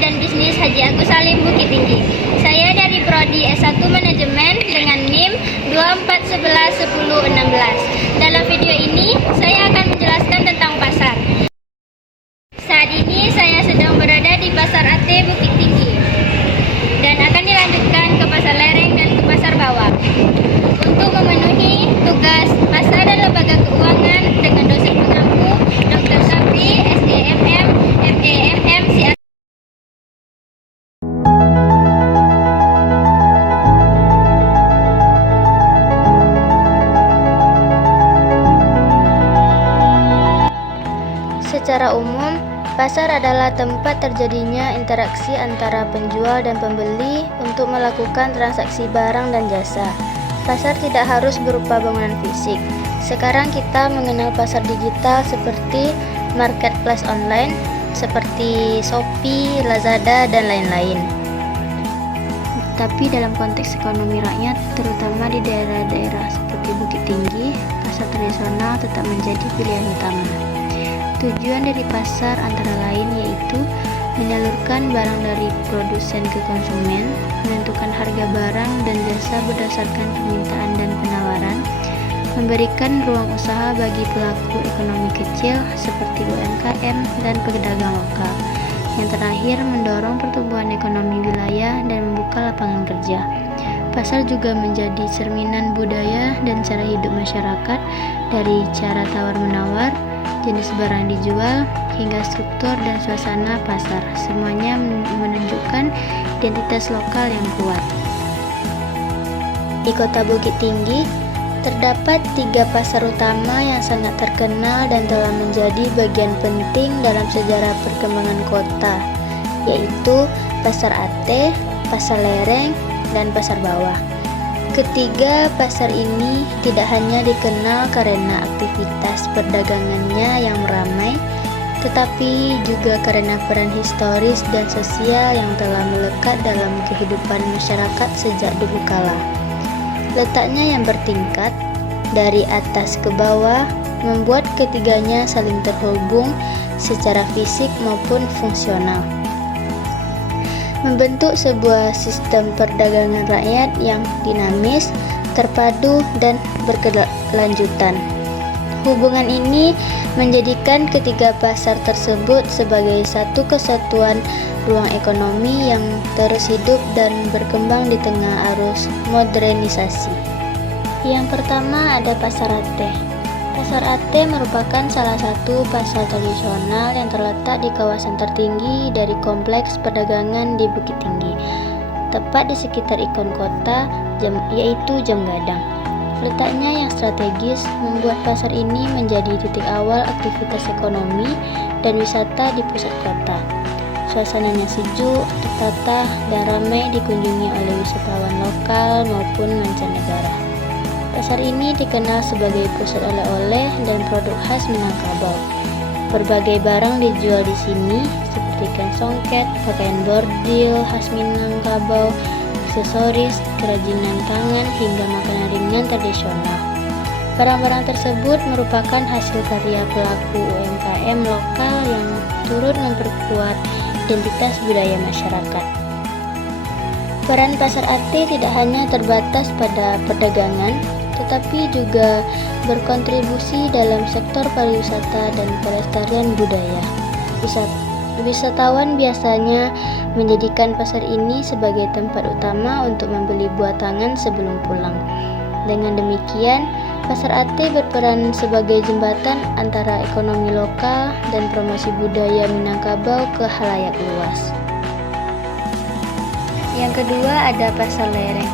dan Bisnis Haji Agus Salim Bukit Tinggi. Saya dari Prodi S1 Manajemen dengan NIM 24111016. Dalam video ini, saya akan menjelaskan tentang pasar. Saat ini saya sedang berada di Pasar AT Bukit Tinggi dan akan dilanjutkan ke Pasar Lereng dan ke Pasar Bawah. Untuk memenuhi tugas Pasar dan Lembaga Keuangan dengan dosen pengampu Dr. Sapri, SDMM, MEMM, CA. Secara umum, pasar adalah tempat terjadinya interaksi antara penjual dan pembeli untuk melakukan transaksi barang dan jasa. Pasar tidak harus berupa bangunan fisik. Sekarang kita mengenal pasar digital seperti marketplace online, seperti Shopee, Lazada, dan lain-lain. Tapi dalam konteks ekonomi rakyat, terutama di daerah-daerah seperti Bukit Tinggi, pasar tradisional tetap menjadi pilihan utama. Tujuan dari pasar antara lain yaitu menyalurkan barang dari produsen ke konsumen, menentukan harga barang dan jasa berdasarkan permintaan dan penawaran, memberikan ruang usaha bagi pelaku ekonomi kecil seperti UMKM dan pedagang lokal. Yang terakhir, mendorong pertumbuhan ekonomi wilayah dan membuka lapangan kerja. Pasar juga menjadi cerminan budaya dan cara hidup masyarakat dari cara tawar-menawar, jenis barang dijual, hingga struktur dan suasana pasar. Semuanya menunjukkan identitas lokal yang kuat. Di Kota Bukit Tinggi, terdapat 3 pasar utama yang sangat terkenal dan telah menjadi bagian penting dalam sejarah perkembangan kota, yaitu Pasar AT, Pasar Lereng, dan Pasar Bawah. Ketiga pasar ini tidak hanya dikenal karena aktivitas perdagangannya yang ramai, tetapi juga karena peran historis dan sosial yang telah melekat dalam kehidupan masyarakat sejak dulu kala. Letaknya yang bertingkat dari atas ke bawah membuat ketiganya saling terhubung secara fisik maupun fungsional, membentuk sebuah sistem perdagangan rakyat yang dinamis, terpadu, dan berkelanjutan. Hubungan ini menjadikan ketiga pasar tersebut sebagai satu kesatuan ruang ekonomi yang terus hidup dan berkembang di tengah arus modernisasi. Yang pertama ada Pasar AT. Pasar AT merupakan salah satu pasar tradisional yang terletak di kawasan tertinggi dari kompleks perdagangan di Bukit Tinggi, tepat di sekitar ikon kota, yaitu Jam Gadang. Letaknya yang strategis membuat pasar ini menjadi titik awal aktivitas ekonomi dan wisata di pusat kota. Suasananya sejuk, tertata, dan ramai dikunjungi oleh wisatawan lokal maupun mancanegara. Pasar ini dikenal sebagai pusat oleh-oleh dan produk khas Minangkabau. Berbagai barang dijual di sini, seperti ikan songket, pakaian bordil khas Minangkabau, aksesoris, kerajinan tangan, hingga makanan ringan tradisional. Barang-barang tersebut merupakan hasil karya pelaku UMKM lokal yang turut memperkuat identitas budaya masyarakat. Peran Pasar AT tidak hanya terbatas pada perdagangan, tetapi juga berkontribusi dalam sektor pariwisata dan pelestarian budaya. Wisatawan biasanya menjadikan pasar ini sebagai tempat utama untuk membeli buah tangan sebelum pulang. Dengan demikian, Pasar AT berperan sebagai jembatan antara ekonomi lokal dan promosi budaya Minangkabau ke khalayak luas. Yang kedua ada Pasar Lereng.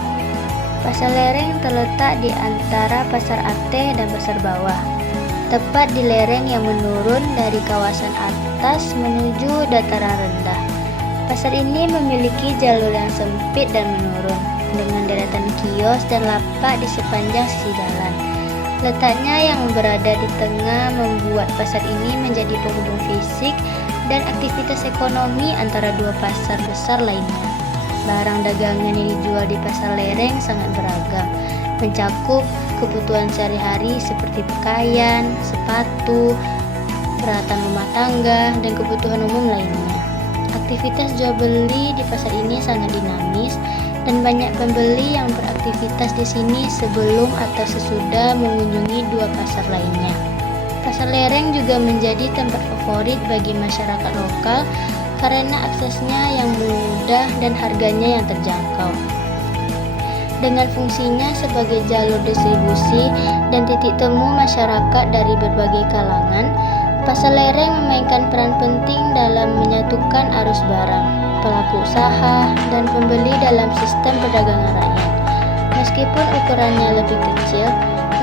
Pasar Lereng terletak di antara Pasar AT dan Pasar Bawah, tepat di lereng yang menurun dari kawasan atas menuju dataran rendah. Pasar ini memiliki jalur yang sempit dan menurun, dengan deretan kios dan lapak di sepanjang sisi jalan. Letaknya yang berada di tengah membuat pasar ini menjadi penghubung fisik dan aktivitas ekonomi antara dua pasar besar lainnya. Barang dagangan yang dijual di Pasar Lereng sangat beragam, mencakup kebutuhan sehari-hari seperti pakaian, sepatu, peralatan rumah tangga, dan kebutuhan umum lainnya. Aktivitas jual beli di pasar ini sangat dinamis dan banyak pembeli yang beraktivitas di sini sebelum atau sesudah mengunjungi dua pasar lainnya. Pasar lereng juga menjadi tempat favorit bagi masyarakat lokal karena aksesnya yang mudah dan harganya yang terjangkau. Dengan fungsinya sebagai jalur distribusi dan titik temu masyarakat dari berbagai kalangan, pasar lereng memainkan peran penting dalam menyatukan arus barang, pelaku usaha, dan pembeli dalam sistem perdagangan rakyat. Meskipun ukurannya lebih kecil,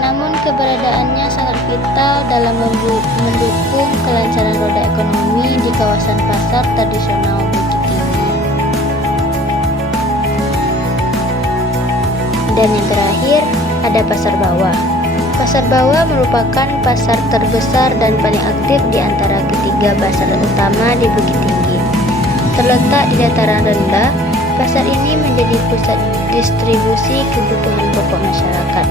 namun keberadaannya sangat vital dalam mendukung kelancaran roda ekonomi di kawasan pasar tradisional Bukit Tinggi. Dan yang terakhir, ada Pasar Bawah. Pasar Bawah merupakan pasar terbesar dan paling aktif di antara ketiga pasar utama di Bukit Tinggi. Terletak di dataran rendah, pasar ini menjadi pusat distribusi kebutuhan pokok masyarakat.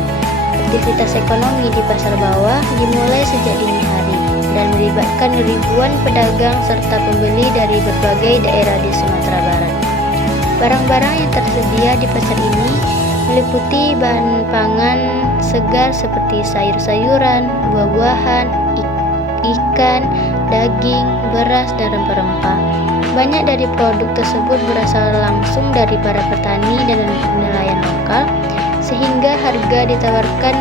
Aktivitas ekonomi di Pasar Bawah dimulai sejak dini hari dan melibatkan ribuan pedagang serta pembeli dari berbagai daerah di Sumatera Barat. Barang-barang yang tersedia di pasar ini meliputi bahan pangan segar seperti sayur-sayuran, buah-buahan, ikan, daging, beras, dan rempah-rempah. Banyak dari produk tersebut berasal langsung dari para petani dan nelayan lokal, sehingga harga ditawarkan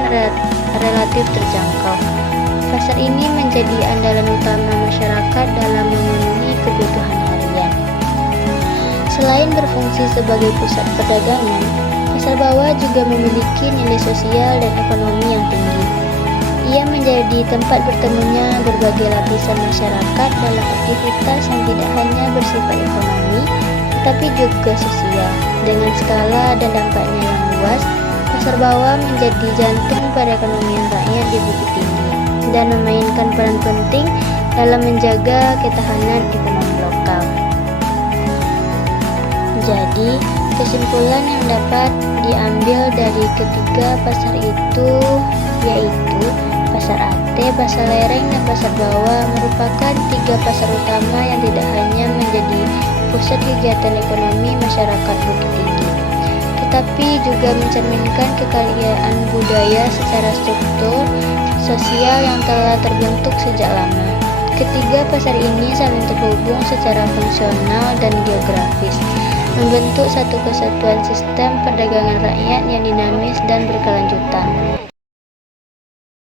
relatif terjangkau. Pasar ini menjadi andalan utama masyarakat dalam memenuhi kebutuhan harian. Selain berfungsi sebagai pusat perdagangan, Pasar Bawah juga memiliki nilai sosial dan ekonomi yang tinggi. Ia menjadi tempat bertemunya berbagai lapisan masyarakat dalam aktivitas yang tidak hanya bersifat ekonomi, tapi juga sosial. Dengan skala dan dampaknya yang luas, Pasar Bawah menjadi jantung perekonomian rakyat di Bukit Tinggi dan memainkan peran penting dalam menjaga ketahanan ekonomi lokal. Jadi, kesimpulan yang dapat diambil dari ketiga pasar itu yaitu Pasar Ate, Pasar Lereng, dan Pasar Bawah merupakan tiga pasar utama yang tidak hanya menjadi pusat kegiatan ekonomi masyarakat Bukit Tinggi, tetapi juga mencerminkan kekayaan budaya secara struktur sosial yang telah terbentuk sejak lama. Ketiga pasar ini saling terhubung secara fungsional dan geografis, membentuk satu kesatuan sistem perdagangan rakyat yang dinamis dan berkelanjutan.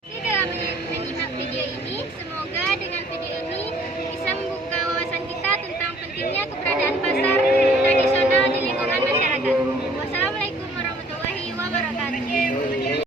Dalam menyimak video ini, semoga dengan video ini bisa membuka wawasan kita tentang pentingnya keberadaan pasar